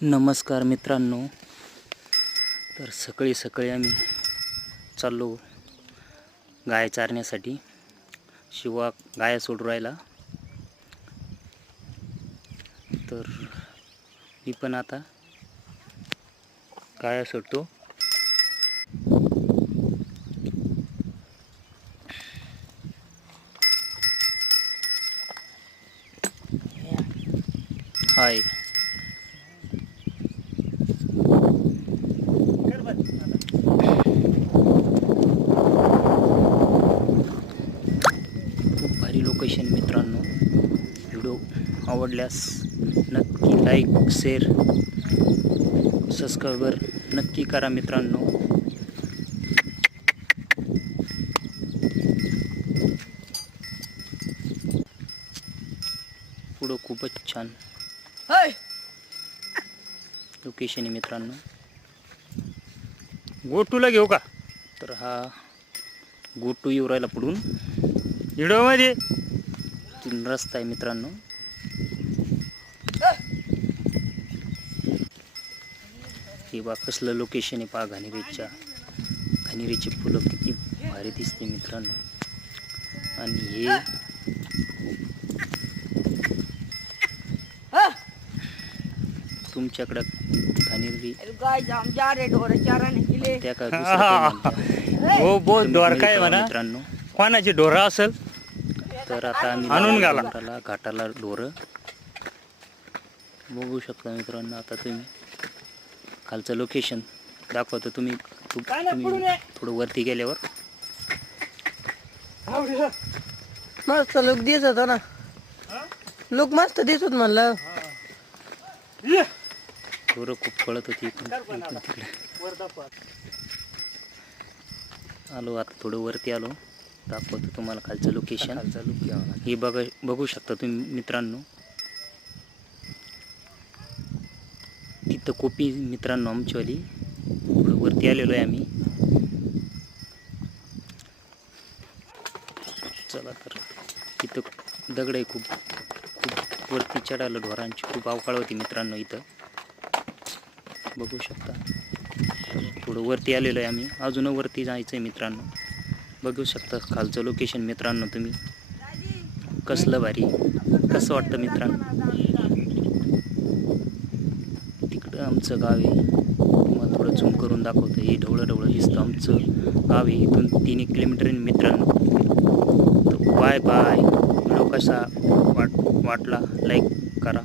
नमस्कार मित्रांनो, तर सकाळी सकाळी आम्ही चाललो गाय चारण्यासाठी. शिवा गाया सोडून राहिला, तर मी पण आता गाया सोडतो. हाय, खूप भारी लोकेशन मित्रांनो. व्हिडिओ आवडल्यास नक्की लाईक, शेअर, सबस्क्राईबर नक्की करा मित्रांनो. पुढं खूपच छान लोकेशन आहे मित्रांनो. गोटूला घेऊ का? तर हा गोटू येऊ राहिला पुढून व्हिडिओमध्ये. तीन रस्ता आहे मित्रांनो. हे बा कसलं लोकेशन आहे पहा. घाणेरीची फुलं किती भारी दिसते मित्रांनो. आणि हे तुमच्याकडं घाणेरी त्या का हो बहुत डोर काय म्हणा मित्रांनो. कोणाची ढोरा असेल तर आता आम्ही आणून घाला. घाटाला ढोरं बघू शकता मित्रांनो. आता तुम्ही खालचं लोकेशन दाखवतो. तुम्ही थोडं वरती गेल्यावर मस्त लुक दिसत होता ना. लुक मस्त दिसत म्हणलं. ढोरं खूप कळत होती इकडून तिकडे. आलो आता थोडं वरती आलो. दाखवतो तुम्हाला खालचं लोकेशन. हे बघू शकता तुम्ही मित्रांनो. तिथं कोपी मित्रांनो आमचीवाली. थोडं वरती आलेलो आहे आम्ही. चला तर तिथं दगड आहे. खूप खूप वरती चढायला ढोरांची खूप अवकाळ होती मित्रांनो. इथं बघू शकता. थोडं वरती आलेलो आहे आम्ही. अजून वरती जायचं आहे मित्रांनो. बघू शकता खालचं लोकेशन मित्रांनो तुम्ही. कसलं भारी, कसं वाटतं मित्रांनो. तिकडं आमचं गाव आहे. तुम्हाला थोडं झूम करून दाखवतं. हे ढवळं दिसतं आमचं गाव आहे. इथून 3 किलोमीटर मित्रांनो. तर बाय बाय. व्हिडिओ कसा वाटला लाईक करा.